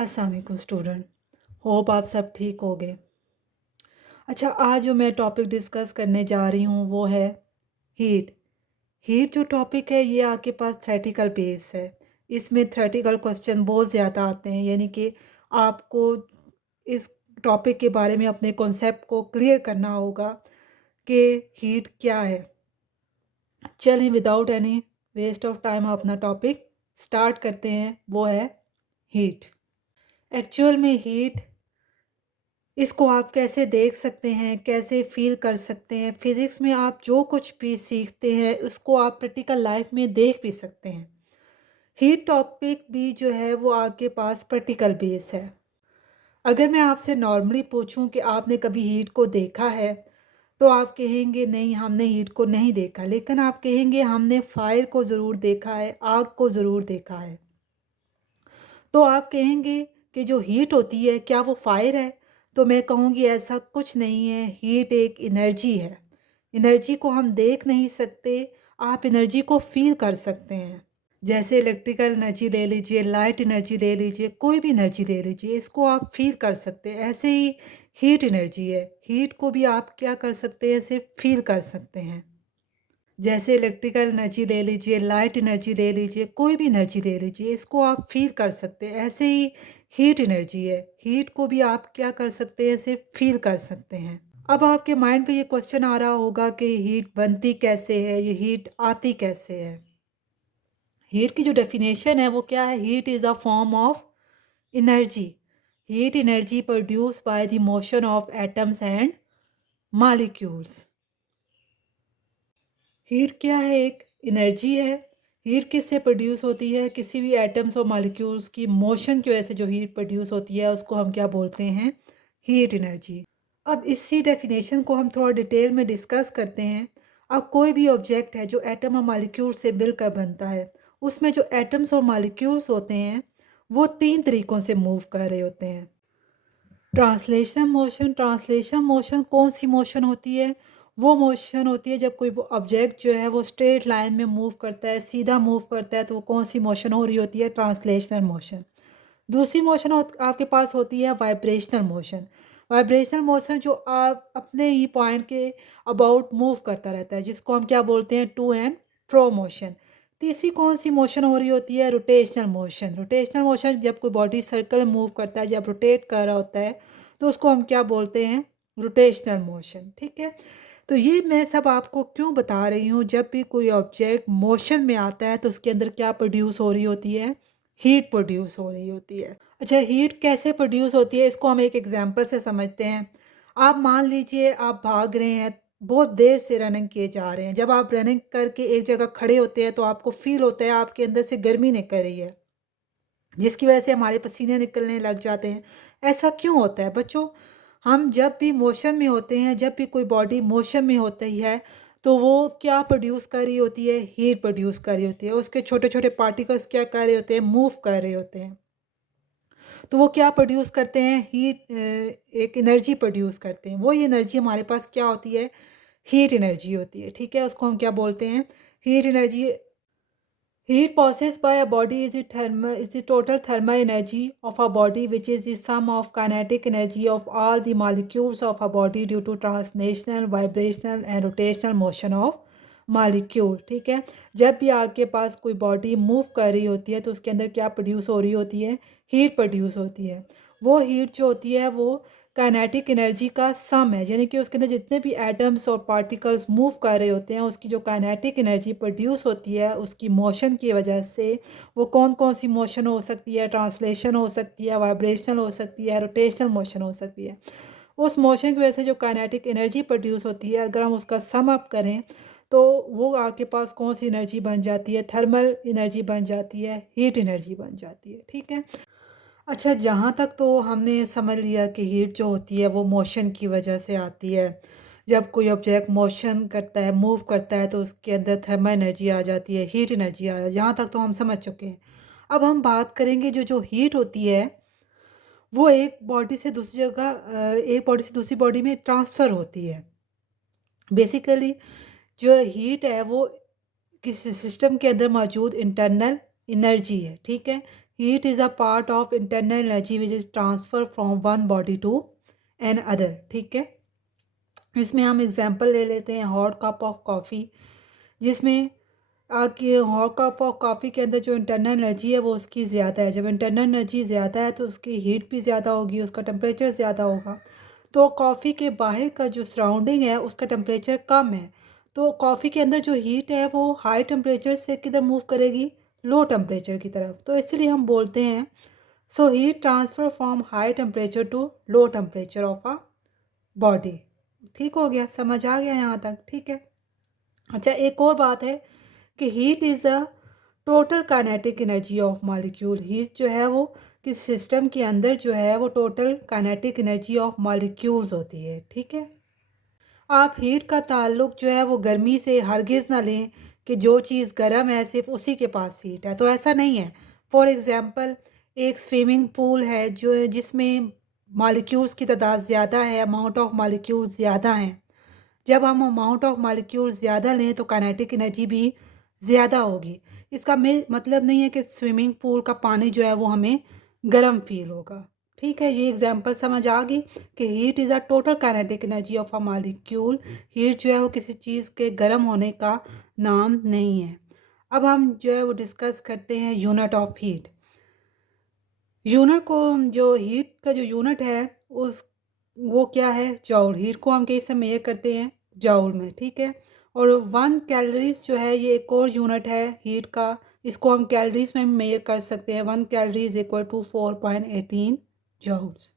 अस्सलाम वालेकुम student. Hope आप सब ठीक होंगे। अच्छा, आज जो मैं टॉपिक डिस्कस करने जा रही हूँ वो है हीट। हीट जो टॉपिक है ये आपके पास थ्योरेटिकल बेस है। इसमें थ्योरेटिकल क्वेश्चन बहुत ज़्यादा आते हैं, यानी कि आपको इस टॉपिक के बारे में अपने कॉन्सेप्ट को क्लियर करना होगा कि हीट क्या है। चलिए without any waste of time अपना टॉपिक स्टार्ट करते हैं, वो है हीट। एक्चुअल में हीट, इसको आप कैसे देख सकते हैं, कैसे फील कर सकते हैं। फिज़िक्स में आप जो कुछ भी सीखते हैं उसको आप प्रैक्टिकल लाइफ में देख भी सकते हैं। हीट टॉपिक भी जो है वो आपके पास प्रैक्टिकल बेस है। अगर मैं आपसे नॉर्मली पूछूं कि आपने कभी हीट को देखा है, तो आप कहेंगे नहीं, हमने हीट को नहीं देखा। लेकिन आप कहेंगे हमने फायर को ज़रूर देखा है, आग को ज़रूर देखा है। तो आप कहेंगे कि जो हीट होती है क्या वो फायर है? तो मैं कहूँगी ऐसा कुछ नहीं है। हीट एक एनर्जी है। एनर्जी को हम देख नहीं सकते, आप एनर्जी को फील कर सकते हैं। जैसे इलेक्ट्रिकल एनर्जी ले लीजिए, लाइट एनर्जी ले लीजिए, कोई भी एनर्जी ले लीजिए, इसको आप फील कर सकते हैं। ऐसे ही हीट एनर्जी है, हीट को भी आप क्या कर सकते हैं, सिर्फ फील कर सकते हैं। जैसे इलेक्ट्रिकल एनर्जी ले लीजिए, लाइट एनर्जी ले लीजिए, कोई भी एनर्जी ले लीजिए, इसको आप फील कर सकते हैं। ऐसे ही हीट एनर्जी है, हीट को भी आप क्या कर सकते हैं, सिर्फ फील कर सकते हैं। अब आपके माइंड पे ये क्वेश्चन आ रहा होगा कि हीट बनती कैसे है, ये हीट आती कैसे है। हीट की जो डेफिनेशन है वो क्या है? Heat is a form of energy. Heat energy produce by the motion of atoms and molecules. Heat क्या है? एक एनर्जी है। हीट किससे प्रोड्यूस होती है? किसी भी एटम्स और मॉलिक्यूल्स की मोशन की वजह से जो हीट प्रोड्यूस होती है उसको हम क्या बोलते हैं? Heat energy. अब इसी डेफिनेशन को हम थोड़ा डिटेल में डिस्कस करते हैं। अब कोई भी ऑब्जेक्ट है जो एटम और मॉलिक्यूल से मिलकर बनता है, उसमें जो एटम्स और मॉलिक्यूल्स होते हैं वो तीन तरीक़ों से मूव कर रहे होते हैं। Translation motion. ट्रांसलेशन मोशन कौन सी मोशन होती है? वो मोशन होती है जब कोई ऑब्जेक्ट जो है वो स्ट्रेट लाइन में मूव करता है, सीधा मूव करता है, तो वो कौन सी मोशन हो रही होती है? Translational motion. दूसरी मोशन आपके पास होती है वाइब्रेशनल मोशन। वाइब्रेशनल मोशन जो आप अपने ही पॉइंट के अबाउट मूव करता रहता है, जिसको हम क्या बोलते हैं? To and fro motion. तीसरी कौन सी मोशन हो रही होती है? Rotational motion. रोटेशनल मोशन जब कोई बॉडी सर्कल में मूव करता है, जब रोटेट कर रहा होता है, तो उसको हम क्या बोलते हैं? Rotational motion. ठीक है, तो ये मैं सब आपको क्यों बता रही हूँ? जब भी कोई ऑब्जेक्ट मोशन में आता है तो उसके अंदर क्या प्रोड्यूस हो रही होती है? हीट प्रोड्यूस हो रही होती है। अच्छा, हीट कैसे प्रोड्यूस होती है इसको हम एक एग्जांपल से समझते हैं। आप मान लीजिए आप भाग रहे हैं, बहुत देर से रनिंग किए जा रहे हैं। जब आप रनिंग करके एक जगह खड़े होते हैं तो आपको फील होता है आपके अंदर से गर्मी निकल रही है, जिसकी वजह से हमारे पसीने निकलने लग जाते हैं। ऐसा क्यों होता है बच्चों? हम जब भी मोशन में होते हैं, जब भी कोई बॉडी मोशन में होती है, तो वो क्या प्रोड्यूस कर रही होती है? हीट प्रोड्यूस कर रही होती है। उसके छोटे छोटे पार्टिकल्स क्या कर रहे होते हैं? मूव कर रहे होते हैं। तो वो क्या प्रोड्यूस करते हैं? हीट, एक एनर्जी प्रोड्यूस करते हैं। वो ये एनर्जी हमारे पास क्या होती है? हीट एनर्जी होती है। ठीक है, उसको हम क्या बोलते हैं? Heat energy. Heat possessed by a body is the total thermal energy of a body, which is the sum of kinetic energy of all the molecules of a body due to translational, vibrational and rotational motion of molecule। ठीक है, जब भी आपके पास कोई body move कर रही होती है तो उसके अंदर क्या प्रोड्यूस हो रही होती है? हीट प्रोड्यूस होती है। वो हीट जो होती है वो काइनेटिक एनर्जी का सम है, यानी कि उसके अंदर जितने भी एटम्स और पार्टिकल्स मूव कर रहे होते हैं उसकी जो काइनेटिक एनर्जी प्रोड्यूस होती है उसकी मोशन की वजह से। वो कौन कौन सी मोशन हो सकती है? ट्रांसलेशन हो सकती है, वाइब्रेशनल हो सकती है, रोटेशनल मोशन हो सकती है। उस मोशन की वजह से जो काइनेटिक एनर्जी प्रोड्यूस होती है, अगर हम उसका सम अप करें तो वो आपके पास कौन सी एनर्जी बन जाती है? थर्मल एनर्जी बन जाती है, हीट एनर्जी बन जाती है। ठीक है, अच्छा, जहाँ तक तो हमने समझ लिया कि हीट जो होती है वो मोशन की वजह से आती है। जब कोई ऑब्जेक्ट मोशन करता है, मूव करता है, तो उसके अंदर थर्मल एनर्जी आ जाती है, हीट एनर्जी आ जाती है। यहाँ तक तो हम समझ चुके हैं। अब हम बात करेंगे जो जो हीट होती है वो एक बॉडी से दूसरी जगह, एक बॉडी से दूसरी बॉडी में ट्रांसफ़र होती है। बेसिकली जो हीट है वो किसी सिस्टम के अंदर मौजूद इंटरनल एनर्जी है। ठीक है, heat is a part of internal energy which is transfer from one body to another. ठीक है, इसमें हम एग्जांपल ले लेते हैं हॉट कप ऑफ कॉफ़ी, जिसमें आपकी हॉट कप ऑफ कॉफ़ी के अंदर जो इंटरनल एनर्जी है वो उसकी ज़्यादा है। जब इंटरनल एनर्जी ज़्यादा है तो उसकी हीट भी ज़्यादा होगी, उसका टेम्परेचर ज़्यादा होगा। तो कॉफ़ी के बाहर का जो सराउंडिंग है उसका टेम्परेचर कम है, तो कॉफ़ी के अंदर जो हीट है वो हाई टेम्परेचर से किधर मूव करेगी, लो टेम्परेचर की तरफ। तो इसलिए हम बोलते हैं so heat transfer from high temperature to low temperature of a body. ठीक हो गया, समझ आ गया यहाँ तक? ठीक है। अच्छा, एक और बात है कि heat is a total kinetic energy of molecule. Heat जो है वो किस सिस्टम के अंदर जो है वो total kinetic energy of molecules होती है। ठीक है, आप हीट का ताल्लुक जो है वो गर्मी से हरगिज़ ना लें कि जो चीज़ गर्म है सिर्फ उसी के पास हीट है, तो ऐसा नहीं है। फॉर एग्ज़ाम्पल, एक स्विमिंग पूल है जो जिसमें मॉलिक्यूल्स की तादाद ज़्यादा है, अमाउंट ऑफ मॉलिक्यूल्स ज़्यादा हैं। जब हम अमाउंट ऑफ मॉलिक्यूल ज़्यादा लें तो काइनेटिक एनर्जी भी ज़्यादा होगी। इसका मतलब नहीं है कि स्विमिंग पूल का पानी जो है वो हमें गर्म फील होगा। ठीक है, ये एग्जांपल समझ आ गई कि heat is a total kinetic energy of a molecule. Heat जो है वो किसी चीज़ के गर्म होने का नाम नहीं है। अब हम जो है वो डिस्कस करते हैं यूनिट ऑफ हीट। यूनिट को, जो हीट का जो यूनिट है उस वो क्या है, जॉउल। हीट को हम कैसे मेजर करते हैं, जॉउल में। ठीक है, और 1 कैलोरीज जो है ये एक और यूनिट है हीट का, इसको हम कैलोरीज में मेजर कर सकते हैं। 1 कैलोरी इज इक्वल टू 4.18 जॉउल्स।